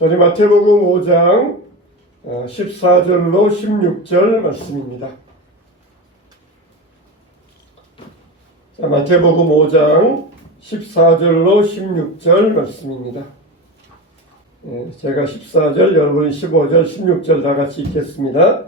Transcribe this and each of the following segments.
우리 마태복음 5장 14절로 16절 말씀입니다. 자, 마태복음 5장 14절로 16절 말씀입니다. 제가 14절, 여러분 15절, 16절 다 같이 읽겠습니다.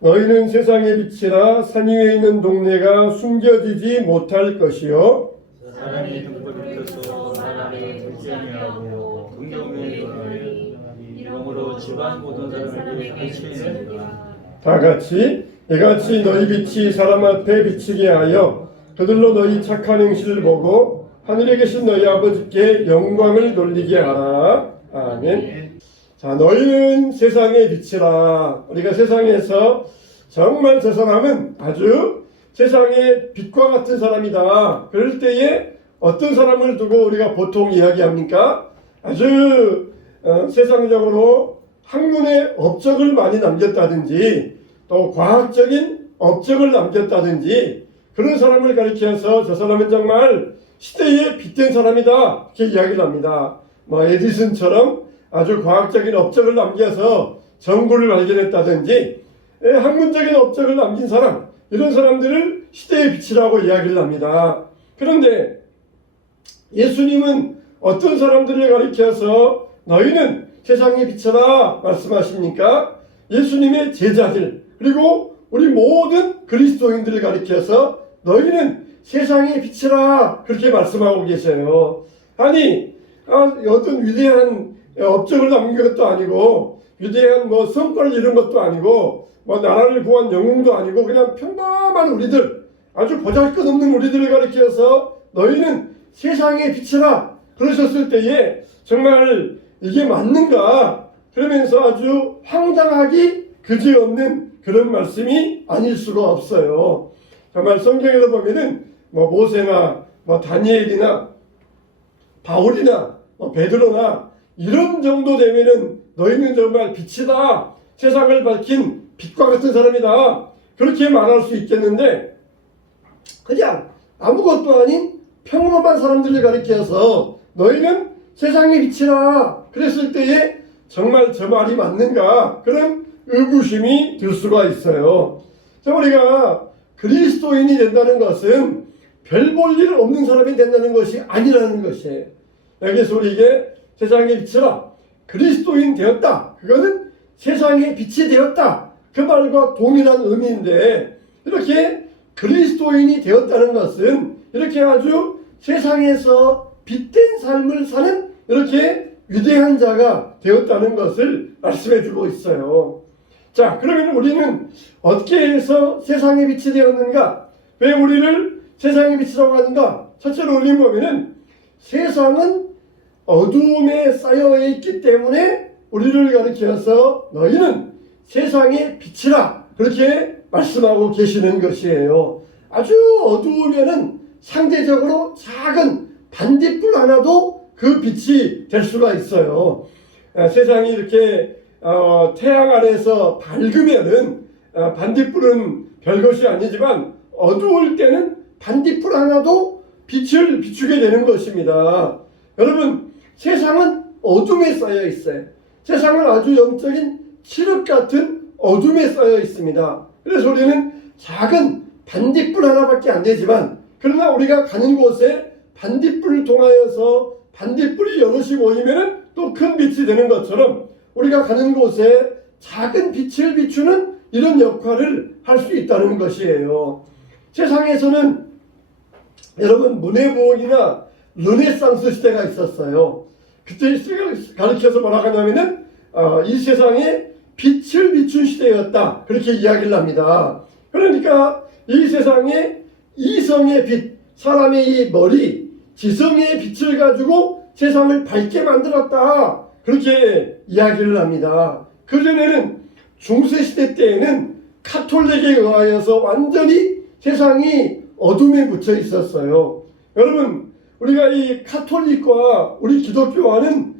너희는 세상의 빛이라 산 위에 있는 동네가 숨겨지지 못할 것이요 사람이 등불을 켜서 사람의 불쌍히 하고 등경에 일어나니 이러므로 집안 모든 사람에게 가르치느니라. 다 같이 이같이 너희 빛이 사람 앞에 비치게 하여 그들로 너희 착한 행실을 보고 하늘에 계신 너희 아버지께 영광을 돌리게 하라. 아멘. 자, 너희는 세상의 빛이라. 우리가 세상에서 정말 저 사람은 아주 세상의 빛과 같은 사람이다. 그럴 때에 어떤 사람을 두고 우리가 보통 이야기합니까? 아주 세상적으로 학문의 업적을 많이 남겼다든지 또 과학적인 업적을 남겼다든지 그런 사람을 가리켜서 저 사람은 정말 시대에 빛된 사람이다 이렇게 이야기를 합니다. 에디슨처럼 아주 과학적인 업적을 남겨서 전구를 발견했다든지 학문적인 업적을 남긴 사람, 이런 사람들을 시대의 빛이라고 이야기를 합니다. 그런데 예수님은 어떤 사람들을 가리켜서 너희는 세상의 빛이라 말씀하십니까? 예수님의 제자들 그리고 우리 모든 그리스도인들을 가리켜서 너희는 세상의 빛이라 그렇게 말씀하고 계셔요. 아니 어떤 위대한 업적을 남긴 것도 아니고 위대한 성과를 이룬 것도 아니고 나라를 구한 영웅도 아니고 그냥 평범한 우리들, 아주 보잘것없는 우리들을 가리켜서 너희는 세상의 빛이라 그러셨을 때에 정말 이게 맞는가? 그러면서 아주 황당하기 그지없는 그런 말씀이 아닐 수가 없어요. 정말 성경에서 보면은 모세나 다니엘이나 바울이나 베드로나 이런 정도 되면은 너희는 정말 빛이다, 세상을 밝힌 빛과 같은 사람이다 그렇게 말할 수 있겠는데 그냥 아무것도 아닌 평범한 사람들을 가리켜서 너희는 세상의 빛이라 그랬을 때에 정말 저 말이 맞는가 그런 의구심이 들 수가 있어요. 자, 우리가 그리스도인이 된다는 것은 별 볼 일 없는 사람이 된다는 것이 아니라는 것이에요. 여기서 우리에게 세상의 빛이라 그리스도인 되었다, 그거는 세상의 빛이 되었다 그 말과 동일한 의미인데, 이렇게 그리스도인이 되었다는 것은 이렇게 아주 세상에서 빛된 삶을 사는 이렇게 위대한 자가 되었다는 것을 말씀해 주고 있어요. 자, 그러면 우리는 어떻게 해서 세상의 빛이 되었는가? 왜 우리를 세상의 빛이라고 하는가? 첫째로 우리 보면은 세상은 어두움에 쌓여 있기 때문에 우리를 가리켜서 너희는 세상의 빛이라 그렇게 말씀하고 계시는 것이에요. 아주 어두우면은 상대적으로 작은 반딧불 하나도 그 빛이 될 수가 있어요. 세상이 이렇게 태양 아래서 밝으면은 반딧불은 별것이 아니지만 어두울 때는 반딧불 하나도 빛을 비추게 되는 것입니다. 여러분, 세상은 어둠에 쌓여 있어요. 세상은 아주 영적인 칠흑 같은 어둠에 쌓여 있습니다. 그래서 우리는 작은 반딧불 하나밖에 안 되지만, 그러나 우리가 가는 곳에 반딧불을 통하여서 반딧불이 여럿이 모이면 또 큰 빛이 되는 것처럼 우리가 가는 곳에 작은 빛을 비추는 이런 역할을 할 수 있다는 것이에요. 세상에서는 여러분 문해부흥이나 르네상스 시대가 있었어요. 그때 시대를 가리켜서 뭐라고 하냐면은 이 세상에 빛을 비춘 시대였다 그렇게 이야기를 합니다. 그러니까 이 세상에 이성의 빛, 사람의 이 머리, 지성의 빛을 가지고 세상을 밝게 만들었다 그렇게 이야기를 합니다. 그전에는 중세시대 때에는 카톨릭에 의하여서 완전히 세상이 어둠에 묻혀 있었어요. 여러분, 우리가 이 카톨릭과 우리 기독교와는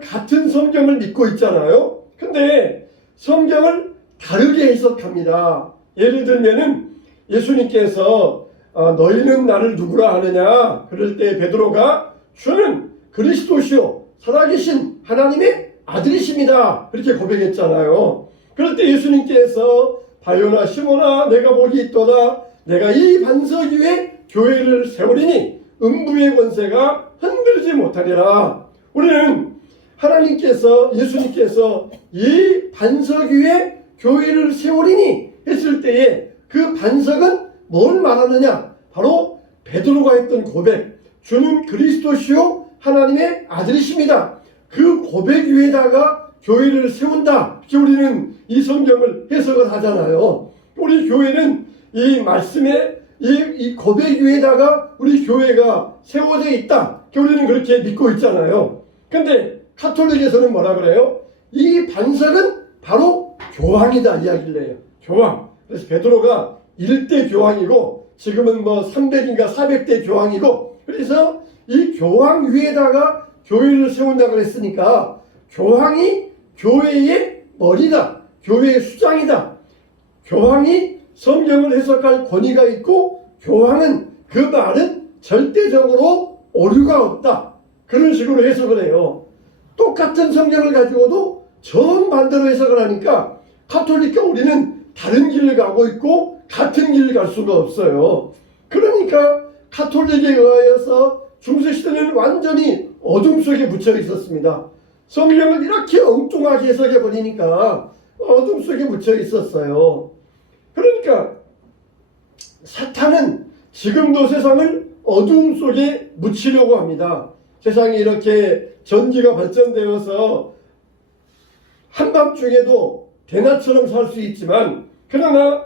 같은 성경을 믿고 있잖아요. 근데 성경을 다르게 해석합니다. 예를 들면은 예수님께서 너희는 나를 누구라 하느냐 그럴 때 베드로가 주는 그리스도시요 살아계신 하나님의 아들이십니다. 그렇게 고백했잖아요. 그럴 때 예수님께서 바요나 시몬아 내가 복이 있도다. 내가 이 반석 위에 교회를 세우리니 음부의 권세가 흔들지 못하리라. 우리는 하나님께서 예수님께서 이 반석 위에 교회를 세우리니 했을 때에 그 반석은 뭘 말하느냐? 바로 베드로가 했던 고백. 주는 그리스도시요 하나님의 아들이십니다. 그 고백 위에다가 교회를 세운다. 이렇게 우리는 이 성경을 해석을 하잖아요. 우리 교회는 이 말씀에 이 고백 위에다가 우리 교회가 세워져 있다. 우리는 그렇게 믿고 있잖아요. 근데 카톨릭에서는 뭐라 그래요? 이 반석은 바로 교황이다 이야기를 해요. 교황. 그래서 베드로가 1대 교황이고 지금은 뭐 300인가 400대 교황이고 그래서 이 교황 위에다가 교회를 세운다고 그랬으니까 교황이 교회의 머리다. 교회의 수장이다. 교황이 성경을 해석할 권위가 있고 교황은 그 말은 절대적으로 오류가 없다. 그런 식으로 해석을 해요. 똑같은 성경을 가지고도 정반대로 해석을 하니까 카톨릭과 우리는 다른 길을 가고 있고 같은 길을 갈 수가 없어요. 그러니까 카톨릭에 의하여서 중세시대는 완전히 어둠 속에 묻혀 있었습니다. 성경을 이렇게 엉뚱하게 해석해 버리니까 어둠 속에 묻혀 있었어요. 그러니까 사탄은 지금도 세상을 어둠 속에 묻히려고 합니다. 세상이 이렇게 전기가 발전되어서 한밤중에도 대낮처럼 살 수 있지만 그러나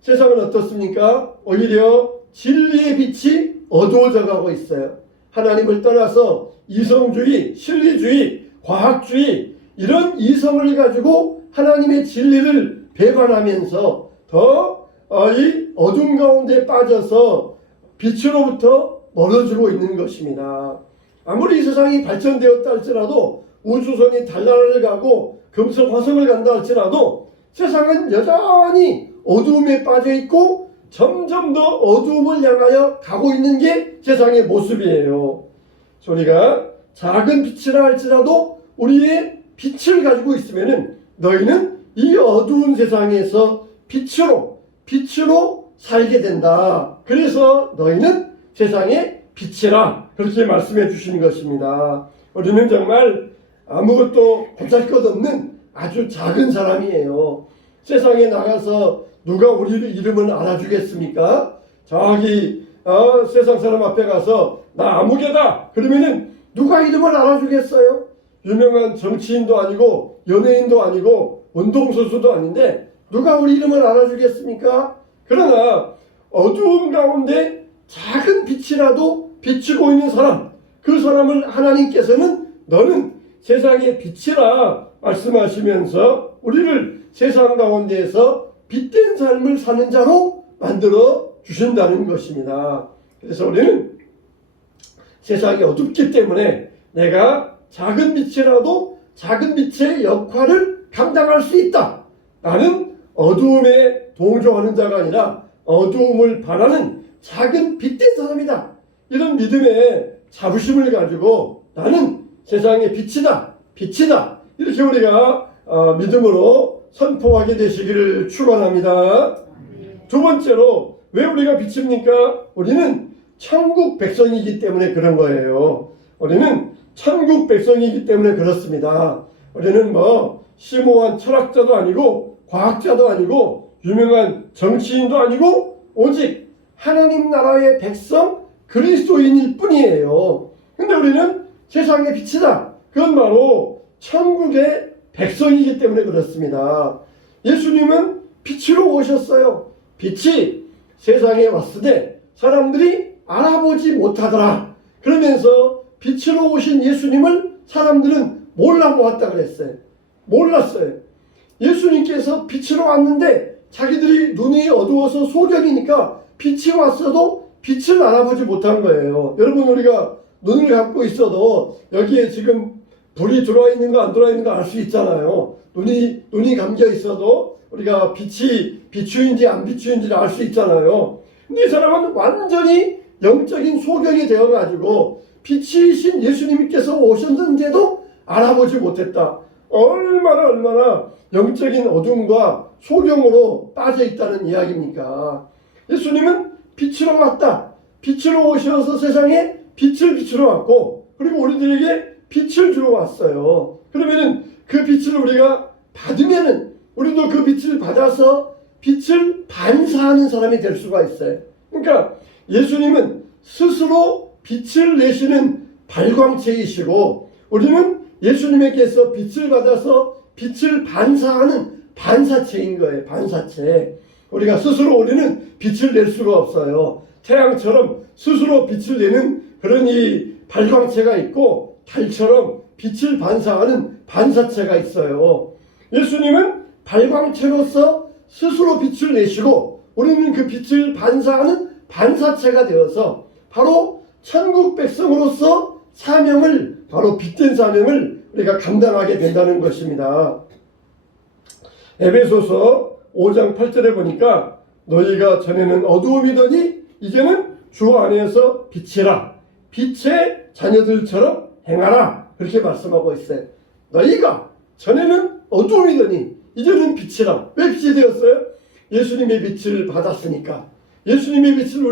세상은 어떻습니까? 오히려 진리의 빛이 어두워져 가고 있어요. 하나님을 떠나서 이성주의, 실리주의, 과학주의 이런 이성을 가지고 하나님의 진리를 배반하면서 더 이 어둠 가운데 빠져서 빛으로부터 멀어지고 있는 것입니다. 아무리 세상이 발전되었다 할지라도 우주선이 달나라를 가고 금성 화성을 간다 할지라도 세상은 여전히 어두움에 빠져 있고 점점 더 어두움을 향하여 가고 있는 게 세상의 모습이에요. 우리가 작은 빛이라 할지라도 우리의 빛을 가지고 있으면은 너희는 이 어두운 세상에서 빛으로 살게 된다. 그래서 너희는 세상의 빛이라 그렇게 말씀해 주신 것입니다. 우리는 정말 아무것도 보잘것없는 아주 작은 사람이에요. 세상에 나가서 누가 우리 이름을 알아주겠습니까? 저기 세상 사람 앞에 가서 나 아무개다 그러면은 누가 이름을 알아주겠어요? 유명한 정치인도 아니고 연예인도 아니고 운동선수도 아닌데 누가 우리 이름을 알아주겠습니까? 그러나 어두움 가운데 작은 빛이라도 비추고 있는 사람, 그 사람을 하나님께서는 너는 세상의 빛이라 말씀하시면서 우리를 세상 가운데에서 빛된 삶을 사는 자로 만들어 주신다는 것입니다. 그래서 우리는 세상이 어둡기 때문에 내가 작은 빛이라도 작은 빛의 역할을 감당할 수 있다. 나는 어두움에 동조하는 자가 아니라 어두움을 바라는 작은 빛된 사람이다. 이런 믿음의 자부심을 가지고 나는 세상의 빛이다. 이렇게 우리가 믿음으로 선포하게 되시기를 축원합니다. 두 번째로 왜 우리가 빛입니까? 우리는 천국 백성이기 때문에 그런 거예요. 우리는 천국 백성이기 때문에 그렇습니다. 우리는 뭐 심오한 철학자도 아니고 과학자도 아니고 유명한 정치인도 아니고 오직 하나님 나라의 백성 그리스도인일 뿐이에요. 근데 우리는 세상의 빛이다. 그건 바로 천국의 백성이기 때문에 그렇습니다. 예수님은 빛으로 오셨어요. 빛이 세상에 왔을 때 사람들이 알아보지 못하더라. 그러면서 빛으로 오신 예수님을 사람들은 몰라보았다 그랬어요. 몰랐어요. 예수님께서 빛으로 왔는데 자기들이 눈이 어두워서 소경이니까 빛이 왔어도 빛을 알아보지 못한 거예요. 여러분 우리가 눈을 갖고 있어도 여기에 지금 불이 들어와 있는 거 안 들어와 있는 거 알 수 있잖아요. 눈이 감겨 있어도 우리가 빛이 비추인지 안 비추인지를 알 수 있잖아요. 근데 이 사람은 완전히 영적인 소경이 되어가지고 빛이신 예수님께서 오셨는데도 알아보지 못했다. 얼마나 영적인 어둠과 소경으로 빠져 있다는 이야기입니까? 예수님은 빛으로 왔다. 빛으로 오셔서 세상에 빛을 비추러 왔고, 그리고 우리들에게 빛을 주러 왔어요. 그러면은 그 빛을 우리가 받으면은 우리도 그 빛을 받아서 빛을 반사하는 사람이 될 수가 있어요. 그러니까 예수님은 스스로 빛을 내시는 발광체이시고, 우리는 예수님에게서 빛을 받아서 빛을 반사하는 반사체인 거예요. 반사체. 우리가 스스로 우리는 빛을 낼 수가 없어요. 태양처럼 스스로 빛을 내는 그런 이 발광체가 있고, 달처럼 빛을 반사하는 반사체가 있어요. 예수님은 발광체로서 스스로 빛을 내시고, 우리는 그 빛을 반사하는 반사체가 되어서 바로 천국 백성으로서 사명을, 바로 빛된 사명을 우리가 감당하게 된다는 것입니다. 에베소서 5장 8절에 보니까 너희가 전에는 어두움이더니 이제는 주 안에서 빛이라, 빛의 자녀들처럼 행하라, 그렇게 말씀하고 있어요. 너희가 전에는 어두움이더니 이제는 빛이라. 왜 빛이 되었어요? 예수님의 빛을 받았으니까. 예수님의 빛을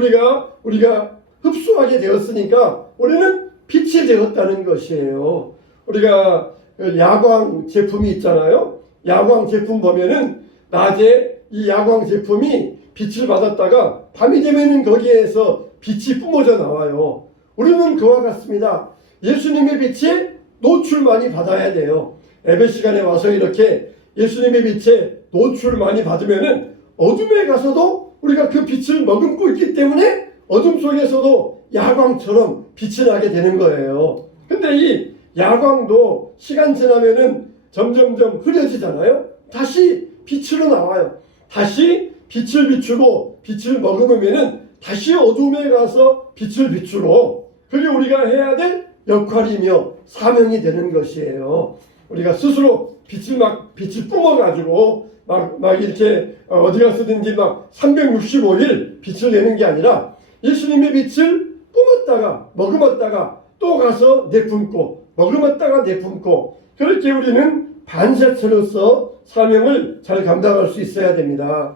우리가 흡수하게 되었으니까 우리는 빛이 되었다는 것이에요. 우리가 야광 제품이 있잖아요. 야광 제품 보면은 낮에 이 야광 제품이 빛을 받았다가 밤이 되면은 거기에서 빛이 뿜어져 나와요. 우리는 그와 같습니다. 예수님의 빛에 노출 많이 받아야 돼요. 예배 시간에 와서 이렇게 예수님의 빛에 노출 많이 받으면은 어둠에 가서도 우리가 그 빛을 머금고 있기 때문에 어둠 속에서도 야광처럼 빛이 나게 되는 거예요. 근데 이 야광도 시간 지나면은 점점점 흐려지잖아요. 다시 빛으로 나와요. 다시 빛을 비추고 빛을 머금으면은 다시 어둠에 가서 빛을 비추고, 그게 우리가 해야 될 역할이며 사명이 되는 것이에요. 우리가 스스로 빛을 뿜어가지고 막 이렇게 어디 가서든지 막 365일 빛을 내는 게 아니라 예수님의 빛을 뿜었다가 머금었다가 또 가서 내뿜고 머금었다가 내뿜고, 그렇게 우리는 반사체로서 사명을 잘 감당할 수 있어야 됩니다.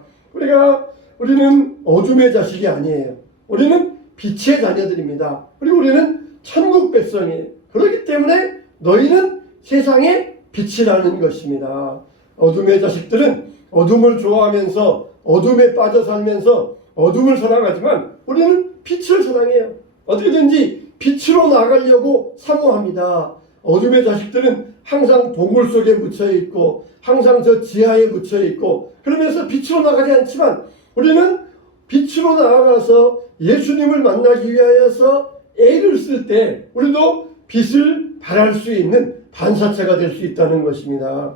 우리는 어둠의 자식이 아니에요. 우리는 빛의 자녀들입니다. 그리고 우리는 천국 백성이에요. 그렇기 때문에 너희는 세상의 빛이라는 것입니다. 어둠의 자식들은 어둠을 좋아하면서 어둠에 빠져 살면서 어둠을 사랑하지만 우리는 빛을 사랑해요. 어떻게든지 빛으로 나가려고 사모합니다. 어둠의 자식들은 항상 동굴 속에 묻혀있고 항상 저 지하에 묻혀있고 그러면서 빛으로 나가지 않지만, 우리는 빛으로 나아가서 예수님을 만나기 위하여서 애를 쓸 때 우리도 빛을 발할 수 있는 반사체가 될 수 있다는 것입니다.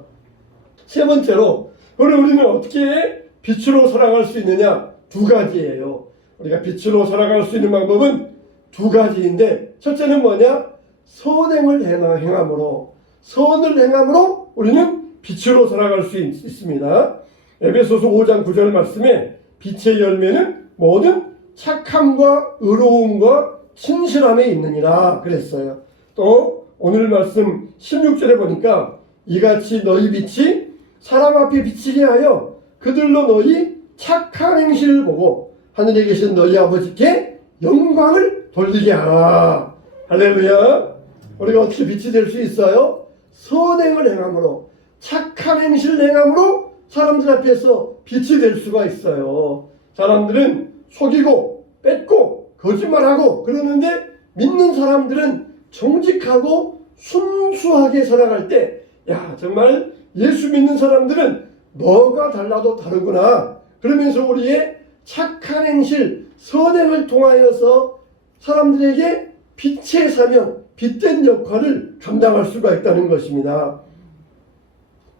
세 번째로, 우리는 어떻게 빛으로 살아갈 수 있느냐? 두 가지예요. 우리가 빛으로 살아갈 수 있는 방법은 두 가지인데, 첫째는 뭐냐? 선행을 행함으로, 선을 행함으로 우리는 빛으로 살아갈 수 있습니다. 에베소서 5장 9절 말씀에 빛의 열매는 모든 착함과 의로움과 신실함에 있느니라 그랬어요. 또 오늘 말씀 16절에 보니까 이같이 너희 빛이 사람 앞에 비치게 하여 그들로 너희 착한 행실을 보고 하늘에 계신 너희 아버지께 영광을 돌리게 하라. 할렐루야. 우리가 어떻게 빛이 될 수 있어요? 선행을 행함으로, 착한 행실을 행함으로 사람들 앞에서 빛이 될 수가 있어요. 사람들은 속이고 뺏고 거짓말하고 그러는데, 믿는 사람들은 정직하고 순수하게 살아갈 때, 야, 정말 예수 믿는 사람들은 뭐가 달라도 다르구나. 그러면서 우리의 착한 행실, 선행을 통하여서 사람들에게 빛의 사명, 빛된 역할을 감당할 수가 있다는 것입니다.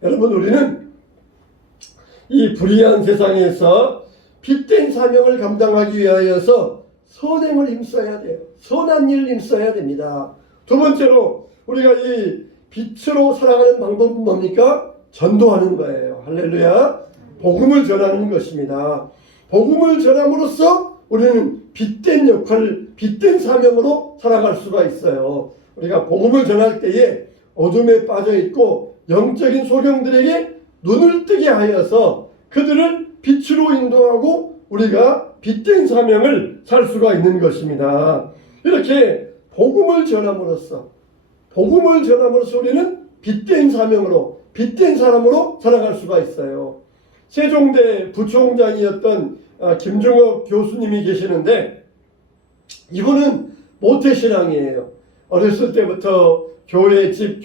여러분, 우리는 이 불의한 세상에서 빛된 사명을 감당하기 위하여서 선행을 힘써야 돼요. 선한 일을 힘써야 됩니다. 두 번째로, 우리가 이 빛으로 살아가는 방법은 뭡니까? 전도하는 거예요. 할렐루야. 복음을 전하는 것입니다. 복음을 전함으로써 우리는 빗댄 역할, 빗댄 사명으로 살아갈 수가 있어요. 우리가 복음을 전할 때에 어둠에 빠져 있고 영적인 소경들에게 눈을 뜨게 하여서 그들을 빛으로 인도하고 우리가 빗댄 사명을 살 수가 있는 것입니다. 이렇게 복음을 전함으로써 우리는 빗댄 사명으로, 빗댄 사람으로 살아갈 수가 있어요. 세종대 부총장이었던 김중업 교수님이 계시는데, 이분은 모태신앙이에요. 어렸을 때부터 교회 집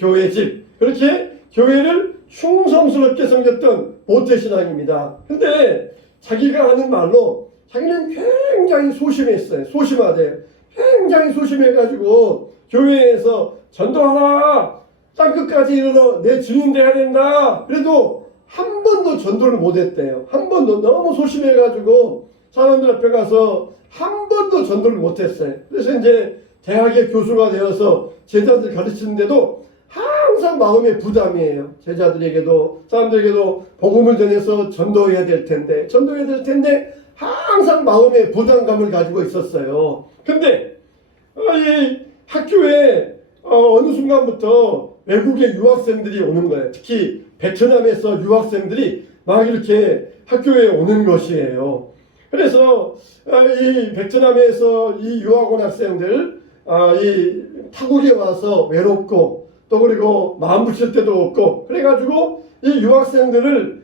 그렇게 교회를 충성스럽게 섬겼던 모태신앙입니다. 근데 자기가 하는 말로 자기는 굉장히 소심했어요. 소심하대요. 굉장히 소심해가지고 교회에서 전도하라, 땅끝까지 이르러 내 증인 돼야 된다. 그래도 한 번도 전도를 못했대요. 한 번도. 너무 소심해가지고 사람들 앞에 가서 한 번도 전도를 못했어요. 그래서 이제 대학의 교수가 되어서 제자들 가르치는데도 항상 마음에 부담이에요. 제자들에게도 사람들에게도 복음을 전해서 전도해야 될 텐데 항상 마음에 부담감을 가지고 있었어요. 근데 이 학교에 어느 순간부터 외국의 유학생들이 오는 거예요. 특히 베트남에서 유학생들이 막 이렇게 학교에 오는 것이에요. 그래서 이 베트남에서 이 유학원 학생들 이 타국에 와서 외롭고 또 그리고 마음 붙일 때도 없고 그래가지고 이 유학생들을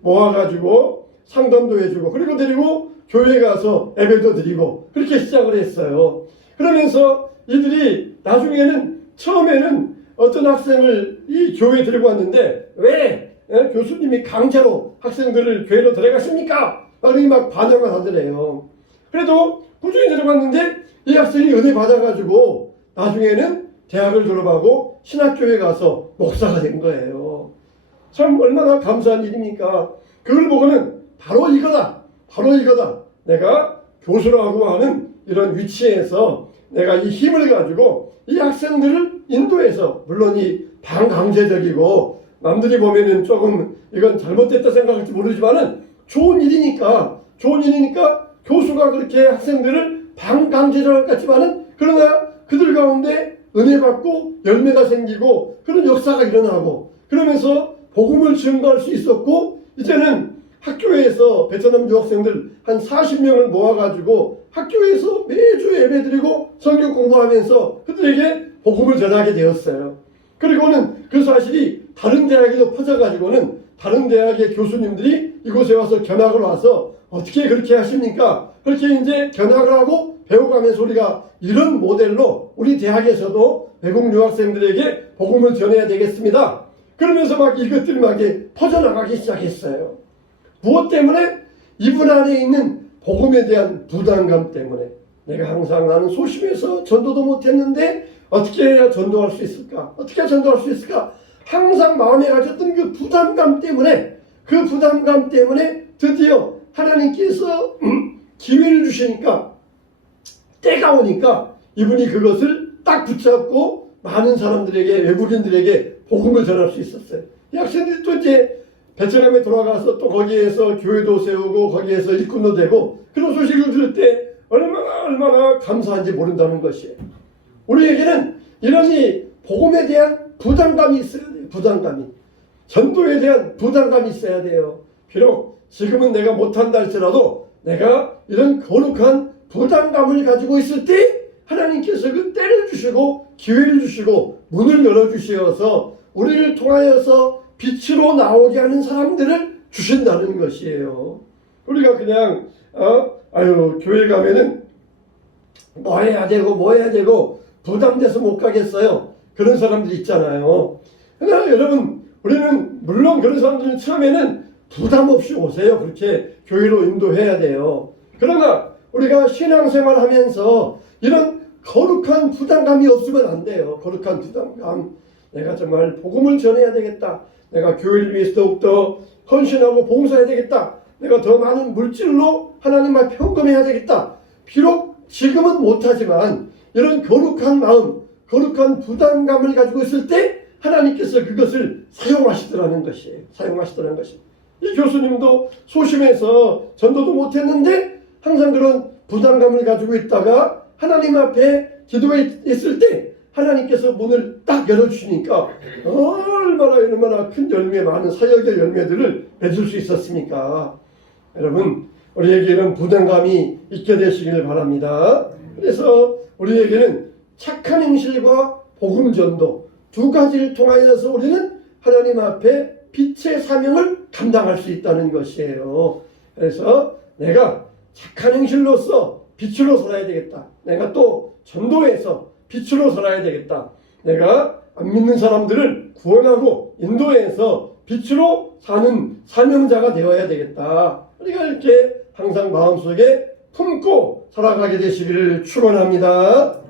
모아가지고 상담도 해주고 그리고 데리고 교회에 가서 예배도 드리고 그렇게 시작을 했어요. 그러면서 이들이 나중에는 처음에는 어떤 학생을 이 교회에 데리고 왔는데 왜 교수님이 강제로 학생들을 교회로 데려가십니까? 막 반항을 하더래요. 그래도 꾸준히 데려갔는데 이 학생이 은혜 받아가지고 나중에는 대학을 졸업하고 신학교에 가서 목사가 된 거예요. 참 얼마나 감사한 일입니까? 그걸 보고는 바로 이거다. 내가 교수라고 하는 이런 위치에서 내가 이 힘을 가지고 이 학생들을 인도해서 물론 이 반강제적이고 남들이 보면은 조금 이건 잘못됐다 생각할지 모르지만은 좋은 일이니까 교수가 그렇게 학생들을 반강제적 같지만은 그러나 그들 가운데 은혜 받고 열매가 생기고 그런 역사가 일어나고 그러면서 복음을 증거할 수 있었고 이제는 학교에서 베트남 유학생들 한 40명을 모아가지고 학교에서 매주 예배드리고 성경 공부하면서 그들에게 복음을 전하게 되었어요. 그리고는 그 사실이 다른 대학에도 퍼져가지고는 다른 대학의 교수님들이 이곳에 와서 견학을 와서 어떻게 그렇게 하십니까? 그렇게 이제 견학을 하고 배워가면서 우리가 이런 모델로 우리 대학에서도 외국 유학생들에게 복음을 전해야 되겠습니다. 그러면서 막 이것들이 막 퍼져나가기 시작했어요. 무엇 때문에? 이분 안에 있는 복음에 대한 부담감 때문에. 내가 항상 나는 소심해서 전도도 못했는데 어떻게 해야 전도할 수 있을까? 항상 마음에 가졌던 그 부담감 때문에 드디어 하나님께서 기회를 주시니까 때가 오니까 이분이 그것을 딱 붙잡고 많은 사람들에게 외국인들에게 복음을 전할 수 있었어요. 이 학생들이 또 이제 베트남에 돌아가서 또 거기에서 교회도 세우고 거기에서 일꾼도 되고 그런 소식을 들을 때 얼마나 감사한지 모른다는 것이에요. 우리에게는 이런 이 복음에 대한 부담감이 있어야 돼요. 전도에 대한 부담감이 있어야 돼요. 비록 지금은 내가 못한다 할지라도 내가 이런 거룩한 부담감을 가지고 있을 때 하나님께서 그 때를 주시고 기회를 주시고 문을 열어주시어서 우리를 통하여서 빛으로 나오게 하는 사람들을 주신다는 것이에요. 우리가 그냥 교회 가면은 뭐 해야 되고 부담돼서 못 가겠어요. 그런 사람들이 있잖아요. 그러나 여러분 우리는 물론 그런 사람들은 처음에는 부담 없이 오세요. 그렇게 교회로 인도해야 돼요. 그러나 우리가 신앙생활 하면서 이런 거룩한 부담감이 없으면 안 돼요. 거룩한 부담감. 내가 정말 복음을 전해야 되겠다. 내가 교회를 위해서 더욱더 헌신하고 봉사해야 되겠다. 내가 더 많은 물질로 하나님 앞에 헌금해야 되겠다. 비록 지금은 못하지만 이런 거룩한 마음, 거룩한 부담감을 가지고 있을 때 하나님께서 그것을 사용하시더라는 것이에요. 이 교수님도 소심해서 전도도 못했는데 항상 그런 부담감을 가지고 있다가 하나님 앞에 기도했을 때 하나님께서 문을 딱 열어주시니까 얼마나 큰 열매, 많은 사역의 열매들을 맺을 수 있었습니까? 여러분, 우리에게 이런 부담감이 있게 되시길 바랍니다. 그래서 우리에게는 착한 행실과 복음 전도 두 가지를 통하여서 우리는 하나님 앞에 빛의 사명을 감당할 수 있다는 것이에요. 그래서 내가 착한 행실로서 빛으로 살아야 되겠다. 내가 또 전도해서 빛으로 살아야 되겠다. 내가 안 믿는 사람들을 구원하고 인도해서 빛으로 사는 사명자가 되어야 되겠다. 우리가 이렇게 항상 마음속에 품고 살아가게 되시기를 축원합니다.